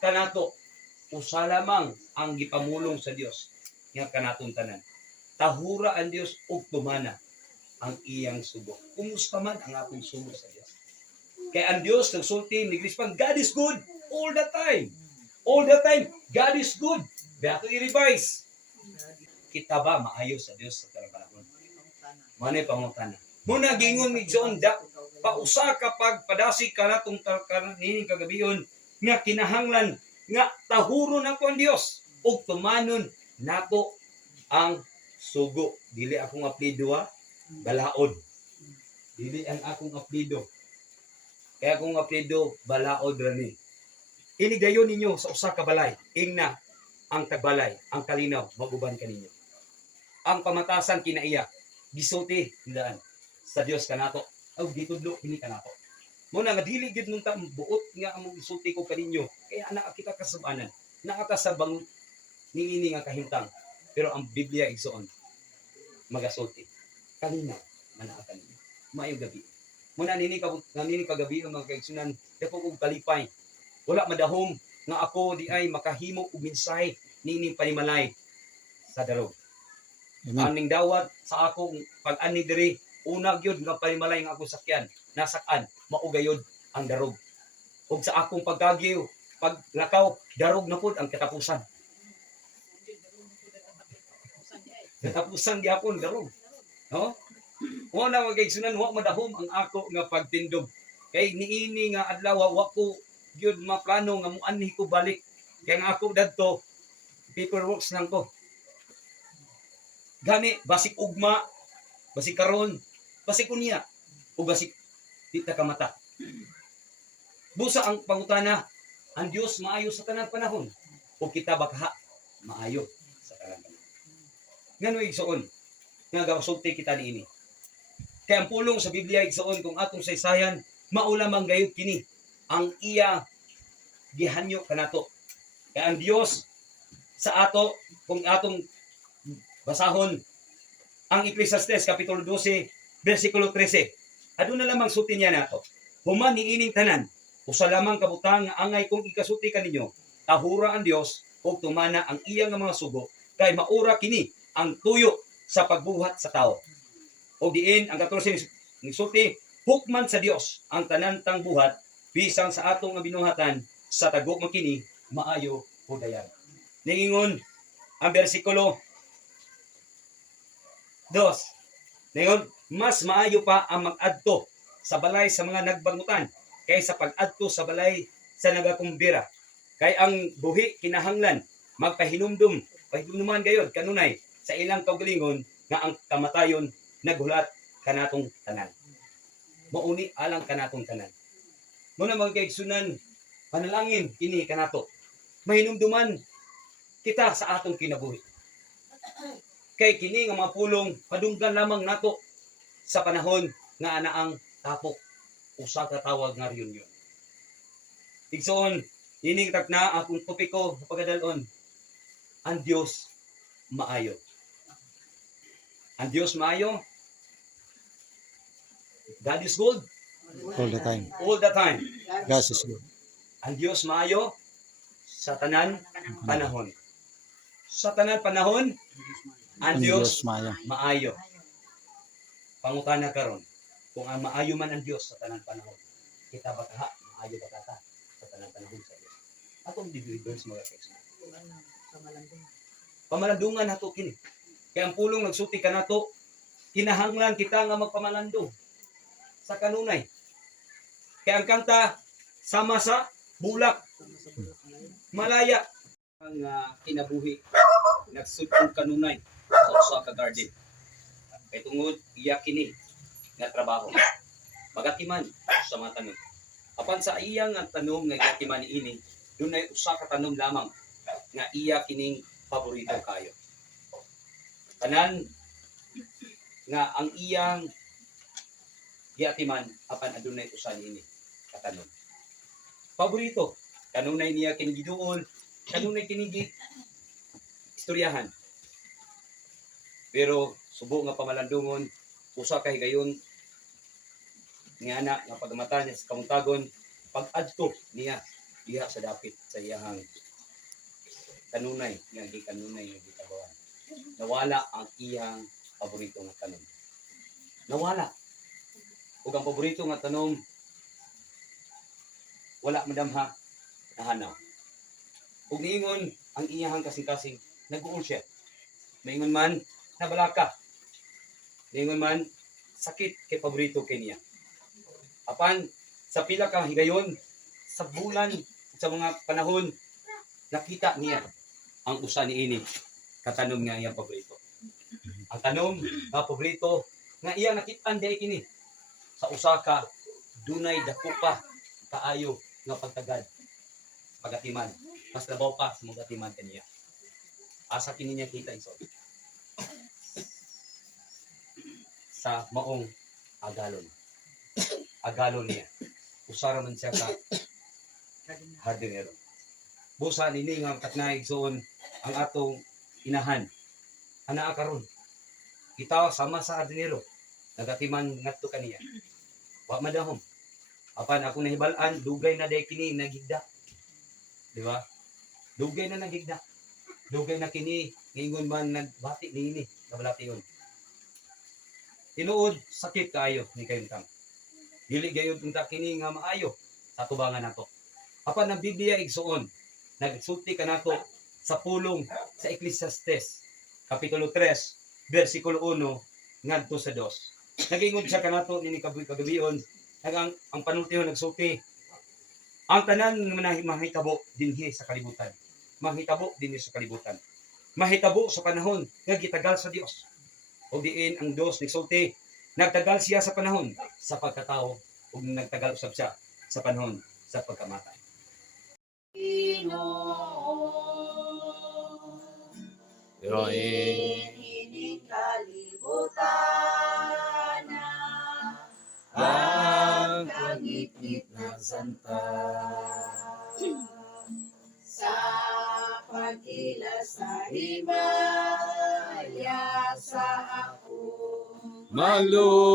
kanato usa lamang ang gipamulong sa Dios nga kanatong tanan. Tahura ang Dios ug tumana ang iyang sugo. Kumusta man ang atong sugo sa Dios? Kay ang Dios nagsulti ni Grispan, God is good all the time. All the time, God is good. Dato i-revise. Kita ba maayo sa Dios sa tanang panahon? Manay pangutana. Muna gingon ni John da pausa kapag padasi ka natong nining kagabion nga kinahanglan nga tahuron nato ang Dios ug tumanon nato ang sugo. Dili akong apelyido Balaod. Dili ang akong apelyido. Kaya akong apelyido Balaod rani. Inigayon ninyo sa usa ka balay, ingna ang tagbalay, ang kalinaw maguban kaninyo. Ang pamatasan kinaiya, gisulti daan sa Dios kanato. Aw gitudlo kini kanato. Muna nga dili gid nung buot nga among isulti ko kaninyo. Kaya ana kita kasabanan. Naata sa bangon niini nga kahintang. Pero ang Biblia igsoon magasulti. Kanina manaa kaninyo. Maayo gabi. Muna nini kagabi ang mga kaigsunan, dako kog kalipay. Wala madahom nga ako di ay makahimo og mensahe nining panimalay sa darog. Aning dawat sa akong pag-ani diri, una gyud nga panimalay nga ako sakyan, nasakad maugayod ang darog. Ug sa akong pagkagiw, paglakaw, darog na pud ang katapusan. Katapusan gyapon darog. No? Wala magigsunan wa madahom ang ako nga pagtindog. Kay niini nga adlaw wa ko gyud maplano nga muanhi ko balik. Kay nga ako dadto paperworks lang ko. Gani basik ugma, basik karon, basik unya, o basik di ta kamata. Busa ang pangutana, ang Dios maayo sa tanang panahon o kita baka maayo sa tanang panahon. Ngano igsoon nga gasulti kita niini. Kay ang pulong sa Biblia igsoon kung atong saysayan maulamang gayud kini ang iya gihanyo kanato. Kay ang Dios sa ato kung atong basahon ang Ecclesiastes kapitulo 12 bersikulo 13. Aduna lamang sulti niya nato. Human niining tanan, usa lamang kabutang nga angay kung ikasulti kaninyo, tahura ang Dios ug tumana ang iyang mga sugo kay maura kini ang tuyo sa pagbuhat sa tao. O diin ang 14 ni sulti, hukman sa Dios ang tanantang buhat bisan sa atong nga binuhatan sa tagok makini maayo o dayan. Ningon ang bersikulo 2. Ningon, mas maayo pa ang mag-adto sa balay sa mga nagbangutan kaysa pag-adto sa balay sa nagakumbira. Kay ang buhi kinahanglan magpahinumdum, pahinumduman gayod kanunay sa ilang kaugalingon nga ang kamatayon naghulat kanatong tanan. Mauni alang kanatong tanan. Muna mga kaigsunan, panalangin kini kanato. Mahinumduman kita sa atong kinabuhi. Kay kini nga mga pulong padunggan lamang nato sa panahon nga anaang tapok usa ka tawag nga reunion. Igsoon, ini na akong topiko pagadalon. Ang Dios maayo. Ang Dios maayo. God is good. All the time. All the time. God is good. Ang Dios maayo sa tanan panahon. Sa tanan panahon, ang Dios maayo. maayo. Pangutana karon, kung ang maayo man ang Dios sa tanan panahon, kita ba kaha maayo ba ta sa tanan panahon sa Dios? Atong believers mga kaibigan. Pamalandungan nato kini. Kaya ang pulong nagsulti kanato, kinahanglan kita nga magpamalandong sa kanunay. Kaya ang kanta sama sa bulak, malaya ang kinabuhi nagsudtong kanunay sa usa ka garden. Kay tungod iya kini nga trabaho. Magatiman sa mga tanom. Apan sa iyang tanom nga gatiman niini, dunay usa ka tanom lamang nga iya kining paborito kayo. Tanan nga ang iyang giatiman apan adunay usa niini katanom. Paborito kanunay niya kini giduol, kanunay kini istoryahan. Pero subo nga pamalandungon usa ka higayon nga anak nga pagmata niya sa kamuntagon pag-adto niya diha sa dapit sa iyahang kanunay nga gikanunay nga gitabawan. Nawala ang iyang paborito nga tanom. Nawala. Ug ang paborito nga tanom wala madamha nahanaw. Ug niingon ang iyahang kasing-kasing nag-uol siya. Niingon man nabalaka. Niingon man sakit kay paborito kay niya. Apan sa pila ka higayon sa bulan sa mga panahon nakita niya ang usa niini katanom nga iyang paborito. Ang tanom nga paborito nga iya nakit-an diay kini sa usa ka dunay dako pa kaayo nga pagtagad pagatiman. Mas labaw pa sa mga atiman kaniya. Asa kini niya kita iso. Sa maong agalon. Agalon niya. Usara man siya ka hardinero. Busa nini nga katnaig soon ang atong inahan. Ana karon. Kita sama sa hardinero. Nagatiman ngadto kaniya. Wa madahom. Apan ako nahibal-an dugay na day kini nagigda. Di ba? Dugay na nagigda. Dugay na kini ngingon man nagbati niini kabalation. Tinuod sakit kaayo ni kayuntang. Dili gayud unta kini nga maayo sa tubangan nato. Apan ang Biblia igsuon nagsulti kanato sa pulong sa Ecclesiastes kapitulo 3 bersikulo 1 ngadto sa 2. Nagingon siya kanato nini kagabion ang panultiho nagsulti ang tanan nga mahitabo dinhi sa kalibutan. Mahitabo dinhi sa kalibutan. Mahitabo sa panahon nga gitagal sa Dios. O diin ang Dios nagsulti nagtagal siya sa panahon sa pagkatao ug nagtagal usab siya sa panahon sa pagkamatay. Ining kalibutan na ang kangit-ngit na santa sa pagkilas sa himaya sa akong Maluluwa